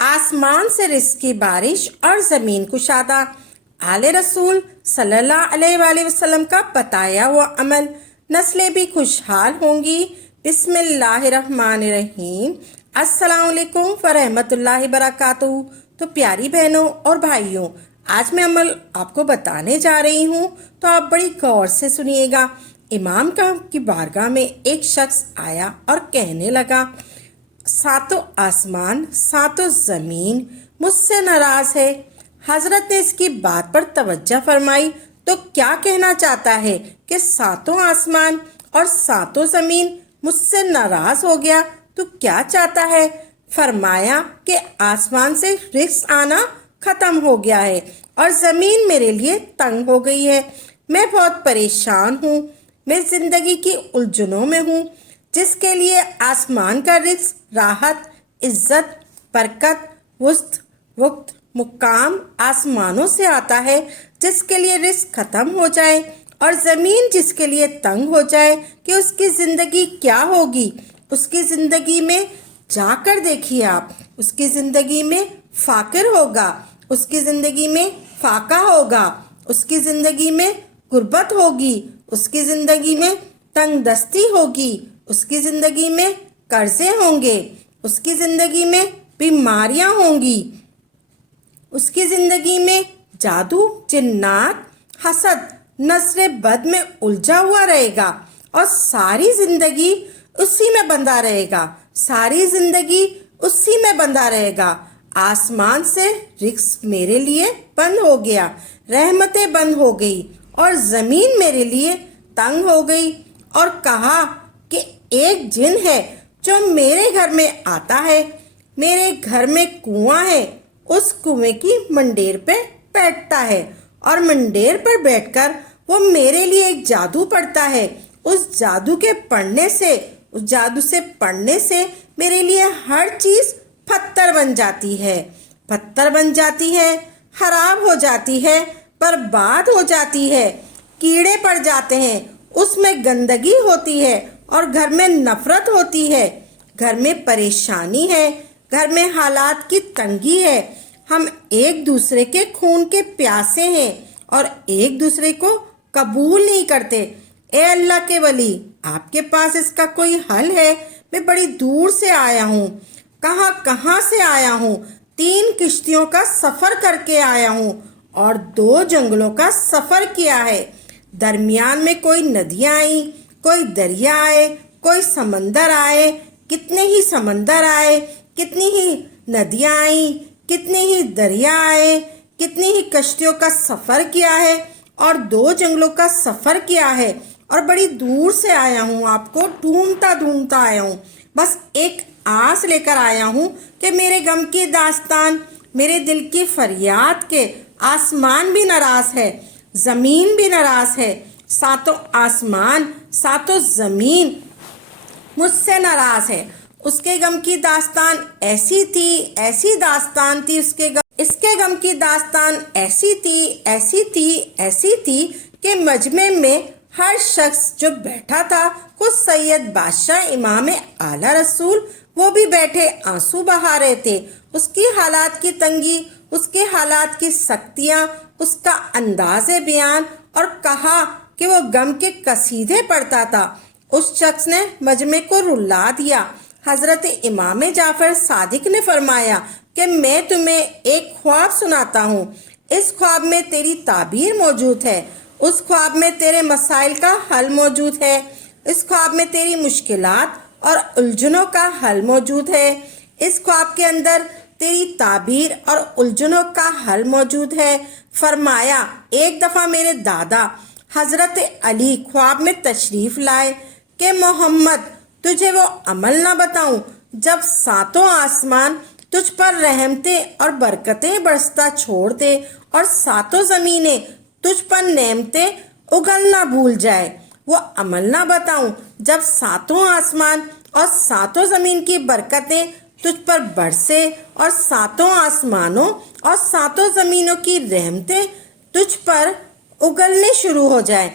آسمان سے رزق کی بارش اور زمین کشادہ، آل رسول صلی اللہ علیہ وآلہ وسلم کا بتایا ہوا عمل، نسلیں بھی خوشحال ہوں گی۔ بسم اللہ الرحمن الرحیم۔ السلام علیکم ورحمۃ اللہ وبرکاتہ۔ تو پیاری بہنوں اور بھائیوں، آج میں عمل آپ کو بتانے جا رہی ہوں، تو آپ بڑی غور سے سنیے گا۔ امام کی بارگاہ میں ایک شخص آیا اور کہنے لگا، ساتوں آسمان ساتوں زمین مجھ سے ناراض ہے۔ حضرت نے اس کی بات پر توجہ فرمائی تو کیا کہنا چاہتا ہے کہ ساتوں آسمان اور ساتوں زمین مجھ سے ناراض ہو گیا تو کیا چاہتا ہے؟ فرمایا کہ آسمان سے رزق آنا ختم ہو گیا ہے اور زمین میرے لیے تنگ ہو گئی ہے۔ میں بہت پریشان ہوں، میں زندگی کی الجھنوں میں ہوں۔ جس کے لیے آسمان کا رزق، راحت، عزت، برکت، وقت، مقام آسمانوں سے آتا ہے، جس کے لیے رزق ختم ہو جائے اور زمین جس کے لیے تنگ ہو جائے کہ اس کی زندگی کیا ہوگی؟ اس کی زندگی میں جا کر دیکھیے آپ، اس کی زندگی میں فاقر ہوگا، اس کی زندگی میں فاقہ ہوگا، اس کی زندگی میں غربت ہوگی، اس کی زندگی میں تنگ دستی ہوگی، اس کی زندگی میں قرضے ہوں گے، اس کی زندگی میں بیماریاں ہوں گی، اس کی زندگی میں جادو، جنات، حسد، نظر بد میں الجھا ہوا رہے گا اور ساری زندگی اسی میں بندھا رہے گا، ساری زندگی اسی میں بندھا رہے گا۔ آسمان سے رزق میرے لیے بند ہو گیا، رحمتیں بند ہو گئی اور زمین میرے لیے تنگ ہو گئی، اور کہا کہ ایک جن ہے جو میرے گھر میں آتا ہے، میرے گھر میں کنواں ہے، اس کنویں کی منڈیر پہ بیٹھتا ہے اور منڈیر پر بیٹھ کر وہ میرے لیے ایک جادو پڑھتا ہے۔ اس جادو کے پڑھنے سے، اس جادو سے پڑھنے سے میرے لیے ہر چیز پتھر بن جاتی ہے، پتھر بن جاتی ہے، خراب ہو جاتی ہے، برباد ہو جاتی ہے، کیڑے پڑ جاتے ہیں، اس میں گندگی ہوتی ہے اور گھر میں نفرت ہوتی ہے، گھر میں پریشانی ہے، گھر میں حالات کی تنگی ہے، ہم ایک دوسرے کے خون کے پیاسے ہیں اور ایک دوسرے کو قبول نہیں کرتے۔ اے اللہ کے ولی، آپ کے پاس اس کا کوئی حل ہے؟ میں بڑی دور سے آیا ہوں، کہاں سے آیا ہوں، 3 کشتیوں کا سفر کر کے آیا ہوں اور 2 جنگلوں کا سفر کیا ہے۔ درمیان میں کوئی ندیاں آئیں، کوئی دریا آئے، کوئی سمندر آئے، کتنے ہی سمندر آئے، کتنی ہی ندیاں آئیں، کتنے ہی دریا آئے، کتنی ہی کشتیوں کا سفر کیا ہے اور 2 جنگلوں کا سفر کیا ہے، اور بڑی دور سے آیا ہوں، آپ کو ڈھونڈتا آیا ہوں، بس ایک آس لے کر آیا ہوں کہ میرے غم کی داستان، میرے دل کی فریاد کے آسمان بھی ناراض ہے، زمین بھی ناراض ہے، ساتوں آسمان ساتوں زمین مجھ سے ناراض ہے۔ اس کے غم کی داستان ایسی تھی، ایسی داستان تھی، اس کے غم کی داستان ایسی تھی کہ مجمع میں ہر شخص جو بیٹھا تھا، خود سید بادشاہ امام اعلیٰ رسول وہ بھی بیٹھے آنسو بہا رہے تھے۔ اس کی حالات کی تنگی، اس کے حالات کی سختیاں، اس کا انداز بیان، اور کہا کہ وہ غم کے قصیدے پڑھتا تھا۔ اس شخص نے مجمع کو رلا دیا۔ حضرت امام جعفر صادق نے فرمایا کہ میں تمہیں ایک خواب سناتا ہوں، اس خواب میں تیری تعبیر موجود ہے، اس خواب میں تیرے مسائل کا حل موجود ہے، اس خواب میں تیری مشکلات اور الجھنوں کا حل موجود ہے، اس خواب کے اندر تیری تعبیر اور الجھنوں کا حل موجود ہے۔ فرمایا ایک دفعہ میرے دادا حضرت علی خواب میں تشریف لائے کہ محمد تجھے وہ عمل نہ بتاؤں جب ساتوں آسمان تجھ پر رحمتیں اور برکتیں برستا چھوڑ دے اور ساتوں زمینیں تجھ پر نعمتیں اگلنا بھول جائے؟ وہ عمل نہ بتاؤں جب ساتوں آسمان اور ساتوں زمین کی برکتیں تجھ پر برسے اور ساتوں آسمانوں اور ساتوں زمینوں کی رحمتیں تجھ پر اگلنے شروع ہو جائے؟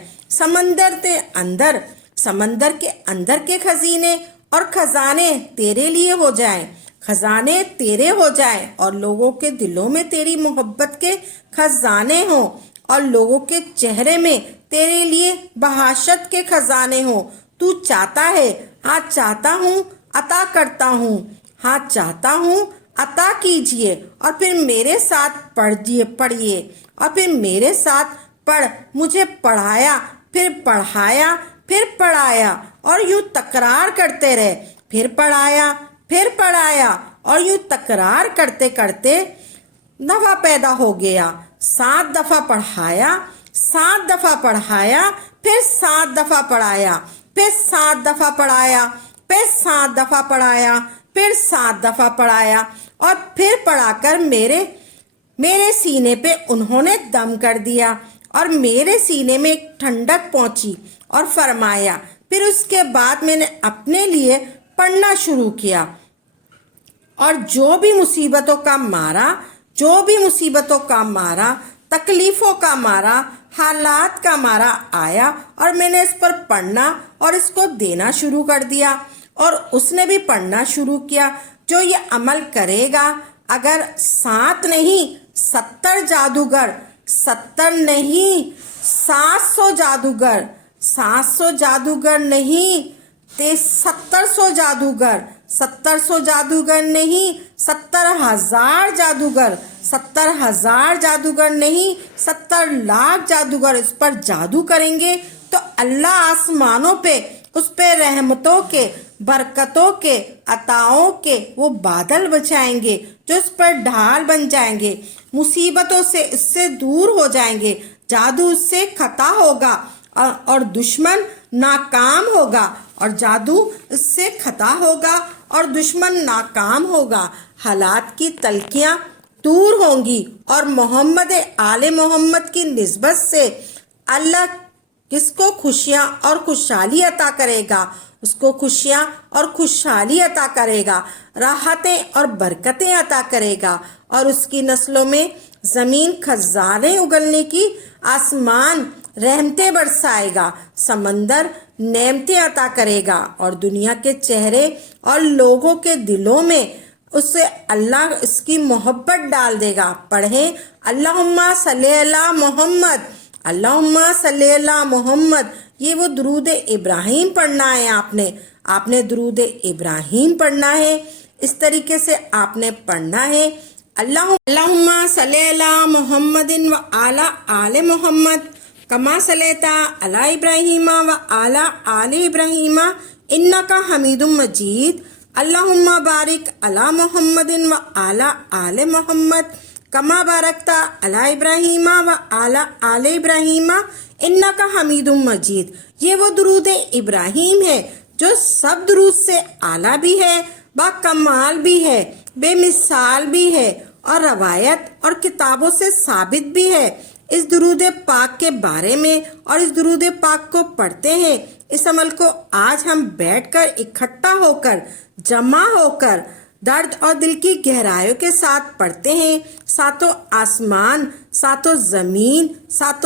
سمندر کے اندر کے خزینے اور خزانے تیرے لیے ہو جائیں، خزانے تیرے ہو جائیں اور لوگوں کے دلوں میں تیری محبت کے خزانے ہوں اور لوگوں کے چہرے میں تیرے لیے بہاشت کے خزانے ہوں۔ تو چاہتا ہے، ہاں چاہتا ہوں، عطا کرتا ہوں، ہاں چاہتا ہوں، عطا کیجئے۔ اور پھر میرے ساتھ پڑھیے اور پھر میرے ساتھ پڑھ، مجھے پڑھایا، پھر پڑھایا، پھر پڑھایا اور یوں تکرار کرتے رہے، پھر پڑھایا، پھر پڑھایا اور یوں تکرار کرتے کرتے دفعہ پیدا ہو گیا۔ 7 دفعہ پڑھایا، 7 دفعہ پڑھایا، پھر 7 دفعہ پڑھایا، پھر 7 دفعہ پڑھایا، پھر 7 دفعہ پڑھایا، پھر 7 دفعہ پڑھایا اور پھر پڑھا کر میرے سینے پہ انہوں نے دم کر دیا اور میرے سینے میں ایک ٹھنڈک پہنچی اور فرمایا۔ پھر اس کے بعد میں نے اپنے لیے پڑھنا شروع کیا اور جو بھی مصیبتوں کا مارا، تکلیفوں کا مارا، حالات کا مارا آیا اور میں نے اس پر پڑھنا اور اس کو دینا شروع کر دیا اور اس نے بھی پڑھنا شروع کیا۔ جو یہ عمل کرے گا، اگر 7 نہیں 70 جادوگر، 70 نہیں 700 جادوگر، 700 جادوگر نہیں 700 جادوگر، 700 جادوگر نہیں 70,000 جادوگر، 70,000 جادوگر نہیں 70 لاکھ جادوگر اس پر جادو کریں گے تو اللہ آسمانوں پہ اس پہ رحمتوں کے، برکتوں کے، عطاؤں کے وہ بادل بچائیں گے جو اس پر ڈھال بن جائیں گے، مصیبتوں سے اس سے دور ہو جائیں گے، جادو اس سے خطا ہوگا اور دشمن ناکام ہوگا، اور جادو اس سے خطا ہوگا اور دشمن ناکام ہوگا، حالات کی تلخیاں دور ہوں گی اور محمد آل محمد کی نسبت سے اللہ کس کو خوشیاں اور خوشحالی عطا کرے گا، اس کو خوشیاں اور خوشحالی عطا کرے گا، راحتیں اور برکتیں عطا کرے گا، اور اس کی نسلوں میں زمین خزانے اگلنے کی، آسمان رحمتیں برسائے گا، سمندر نعمتیں عطا کرے گا، اور دنیا کے چہرے اور لوگوں کے دلوں میں اسے اللہ اس کی محبت ڈال دے گا۔ پڑھیں اللہم صلی علی محمد، اللہم صلی علی محمد۔ یہ وہ درود ابراہیم پڑھنا ہے، آپ نے درود ابراہیم پڑھنا ہے، اس طریقے سے آپ نے پڑھنا ہے۔ اللہم صلی علی محمد و علی آل محمد کما صلیت علی ابراہیم و علی آل ابراہیم انک حمید مجید۔ اللہم بارک علی محمد و علی آل محمد کما بارکت علی ابراہیم و علی آل ابراہیم انک حمید مجید۔ یہ وہ درود ابراہیم ہے جو سب درود سے اعلیٰ بھی ہے، با کمال بھی ہے، بے مثال بھی ہے، اور روایت اور کتابوں سے ثابت بھی ہے۔ اس درود پاک کے بارے میں اور اس درود پاک کو پڑھتے ہیں، اس عمل کو آج ہم بیٹھ کر اکٹھا ہو کر، جمع ہو کر، درد اور دل کی گہرائیوں کے ساتھ پڑھتے ہیں۔ ساتوں آسمان، ساتوں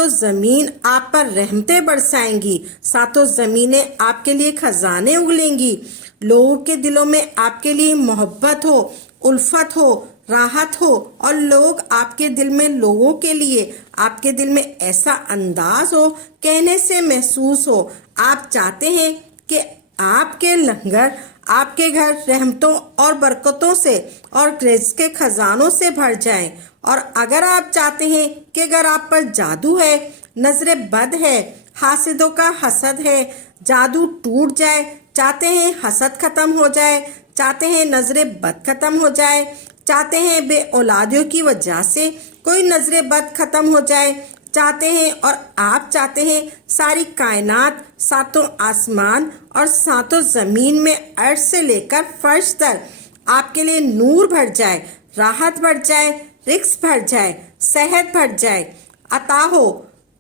زمین آپ پر رحمتیں برسائیں گی، ساتوں زمینیں آپ کے لیے خزانے اگلیں گی، لوگوں کے دلوں میں آپ کے لیے محبت ہو، الفت ہو، راحت ہو، اور لوگ آپ کے دل میں، لوگوں کے لیے آپ کے دل میں ایسا انداز ہو، کہنے سے محسوس ہو۔ آپ چاہتے ہیں کہ آپ کے لنگر، آپ کے گھر رحمتوں اور برکتوں سے اور رزق کے خزانوں سے بھر جائیں، اور اگر آپ چاہتے ہیں کہ اگر آپ پر جادو ہے، نظر بد ہے، حاسدوں کا حسد ہے، جادو ٹوٹ جائے، چاہتے ہیں حسد ختم ہو جائے، چاہتے ہیں نظر بد ختم ہو جائے، چاہتے ہیں بے اولادیوں کی وجہ سے کوئی نظر بد ختم ہو جائے، چاہتے ہیں اور آپ چاہتے ہیں ساری کائنات، ساتوں آسمان اور ساتوں زمین میں عرش سے لے کر فرش تک آپ کے لیے نور بھر جائے، راحت بھر جائے، رزق بھر جائے، صحت بھر جائے، عطا ہو،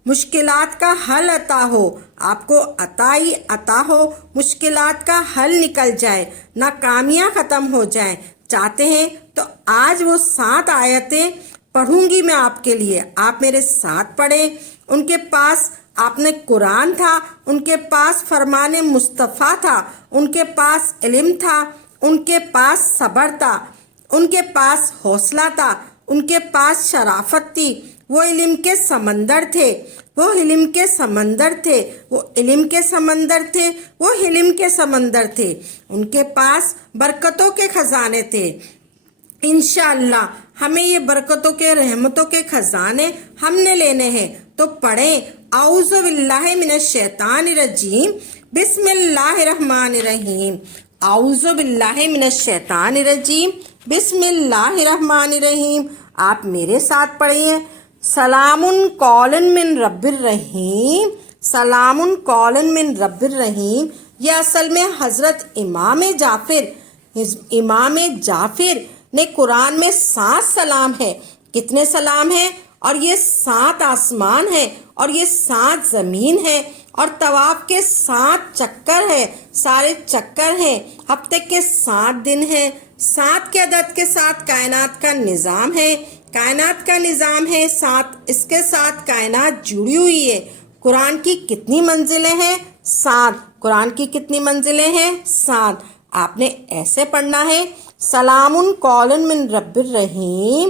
مشکلات کا حل عطا ہو، آپ کو عطا ہو، مشکلات کا حل نکل جائے، ناکامیاں ختم ہو جائیں۔ چاہتے ہیں تو آج وہ 7 آیتیں پڑھوں گی میں آپ کے لیے، آپ میرے ساتھ پڑھیں۔ ان کے پاس آپ نے قرآن تھا، ان کے پاس فرمان مصطفیٰ تھا، ان کے پاس علم تھا، ان کے پاس صبر تھا، ان کے پاس حوصلہ تھا، ان کے پاس شرافت تھی، وہ علم کے سمندر تھے، وہ علم کے سمندر تھے، وہ علم کے سمندر تھے، وہ علم کے سمندر تھے، ان کے پاس برکتوں کے خزانے تھے۔ انشاءاللہ ہمیں یہ برکتوں کے رحمتوں کے خزانے ہم نے لینے ہیں، تو پڑھیں اعوذ باللہ من الشیطان الرجیم، بسم اللہ الرحمن الرحیم، اعوذ باللہ من الشیطان الرجیم، بسم اللہ الرحمن الرحیم۔ آپ میرے ساتھ پڑھیے، سلام قولا من رب الرحیم، سلام قولا من رب الرحیم۔ یہ اصل میں حضرت امام جعفر نے قرآن میں 7 سلام ہے۔ کتنے سلام ہیں؟ اور یہ 7 آسمان ہے، اور یہ 7 زمین ہے، اور طواف کے 7 چکر ہے، سارے چکر ہیں، ہفتے کے 7 دن ہیں، 7 کے عدد کے ساتھ کائنات کا نظام ہے، کائنات کا نظام ہے 7، اس کے ساتھ کائنات جڑی ہوئی ہے۔ قرآن کی کتنی منزلیں ہیں؟ 7۔ قرآن کی کتنی منزلیں ہیں؟ 7۔ آپ نے ایسے پڑھنا ہے، سلام قولا من رب الرحیم،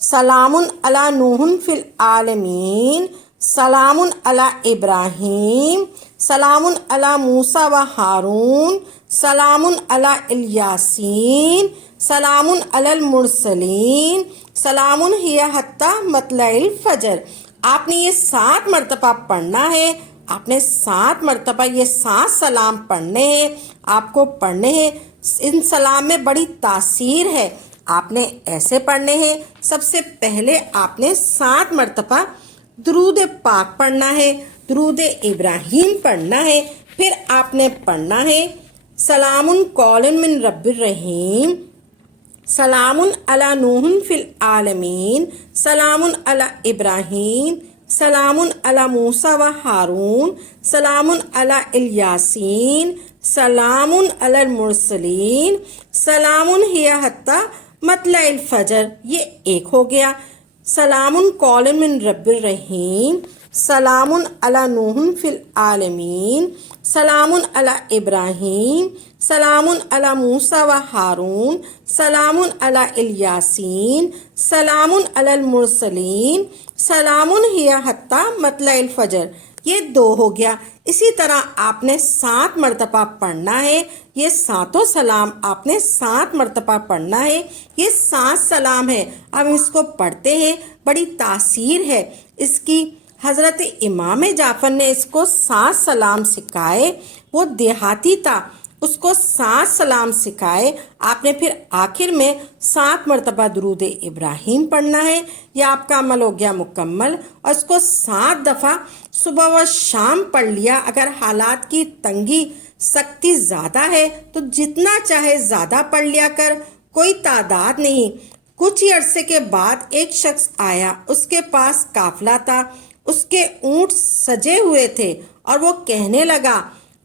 سلام علی نوح فی العالمین، سلام علی ابراہیم، سلام علی موسیٰ و ہارون، سلام علی الیاسین، سلام علی المرسلین، سلام ہی حتی مطلع الفجر۔ آپ نے یہ 7 مرتبہ پڑھنا ہے، آپ نے 7 مرتبہ یہ 7 سلام پڑھنے ہیں، آپ کو پڑھنے ہیں۔ ان سلام میں بڑی تاثیر ہے، آپ نے ایسے پڑھنے ہیں۔ سب سے پہلے آپ نے 7 مرتبہ درود پاک پڑھنا ہے، درود ابراہیم پڑھنا ہے، پھر آپ نے پڑھنا ہے سلام قولا من رب الرحیم، سلام علی نوح فی العالمین، سلام علی ابراہیم، سلام علی موسیٰ و ہارون، سلام علی الیاسین، سلام علی المرسلین، سلام ہی حتی مطلع الفجر۔ یہ ایک ہو گیا، سلام قولا من رب الرحیم، سلام علی نوح فی العالمین، سلام علی ابراہیم، سلام علی موسیٰ و ہارون، سلام علی الیاسین، سلام علی المرسلین، سلام ہی حتی مطلع الفجر۔ یہ 2 ہو گیا۔ اسی طرح آپ نے 7 مرتبہ پڑھنا ہے، یہ 7 سلام آپ نے 7 مرتبہ پڑھنا ہے، یہ 7 سلام ہے۔ اب اس کو پڑھتے ہیں، بڑی تاثیر ہے اس کی۔ حضرت امام جعفر نے اس کو 7 سلام سکھائے، وہ دیہاتی تھا، اس کو 7 سلام سکھائے۔ آپ نے پھر آخر میں 7 مرتبہ درود ابراہیم پڑھنا ہے، یہ آپ کا عمل ہو گیا مکمل۔ اور اس کو 7 دفعہ صبح و شام پڑھ لیا۔ اگر حالات کی تنگی سختی زیادہ ہے تو جتنا چاہے زیادہ پڑھ لیا کر، کوئی تعداد نہیں۔ کچھ ہی عرصے کے بعد ایک شخص آیا، اس کے پاس قافلہ تھا، اس کے اونٹ سجے ہوئے تھے، اور وہ کہنے لگا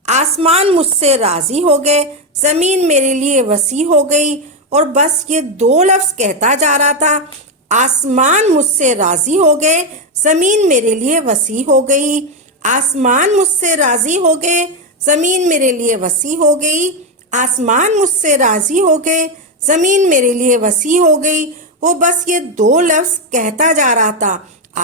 آسمان مجھ سے راضی ہو گئے، زمین میرے لیے وسیع ہو گئی، اور بس یہ 2 لفظ کہتا جا رہا تھا، آسمان مجھ سے راضی ہو گئے، زمین میرے لیے وسیع ہو گئی، آسمان مجھ سے راضی ہو گئے، زمین میرے لیے وسیع ہو گئی، آسمان مجھ سے راضی ہو گئے، زمین میرے لیے وسیع ہو گئی۔ وہ بس یہ 2 لفظ کہتا جا رہا تھا،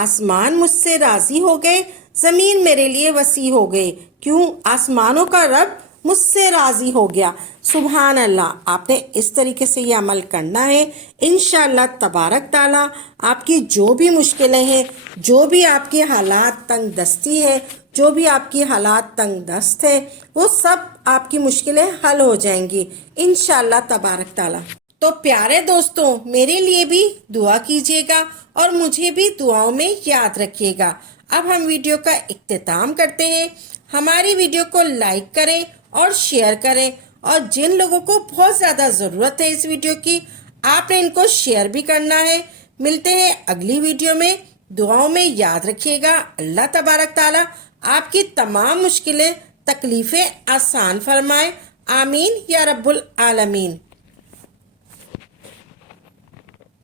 آسمان مجھ سے راضی ہو گئے، زمین میرے لیے وسیع ہو گئی۔ کیوں؟ آسمانوں کا رب مجھ سے راضی ہو گیا۔ سبحان اللہ۔ آپ نے اس طریقے سے یہ عمل کرنا ہے، انشاءاللہ تبارک تعالیٰ آپ کی جو بھی مشکلیں ہیں، جو بھی آپ کی حالات تنگ دستی ہے، جو بھی آپ کی حالات تنگ دست ہے، وہ سب آپ کی مشکلیں حل ہو جائیں گی انشاءاللہ تبارک تعالیٰ۔ تو پیارے دوستوں، میرے لیے بھی دعا کیجیے گا اور مجھے بھی دعاؤں میں یاد رکھیے گا۔ اب ہم ویڈیو کا اختتام کرتے ہیں۔ ہماری ویڈیو کو لائک کریں اور شیئر کریں، اور جن لوگوں کو بہت زیادہ ضرورت ہے اس ویڈیو کی، آپ نے ان کو شیئر بھی کرنا ہے۔ ملتے ہیں اگلی ویڈیو میں، دعاؤں میں یاد رکھیے گا۔ اللہ تبارک تعالیٰ آپ کی تمام مشکلیں تکلیفیں آسان فرمائے، آمین یا رب العالمین۔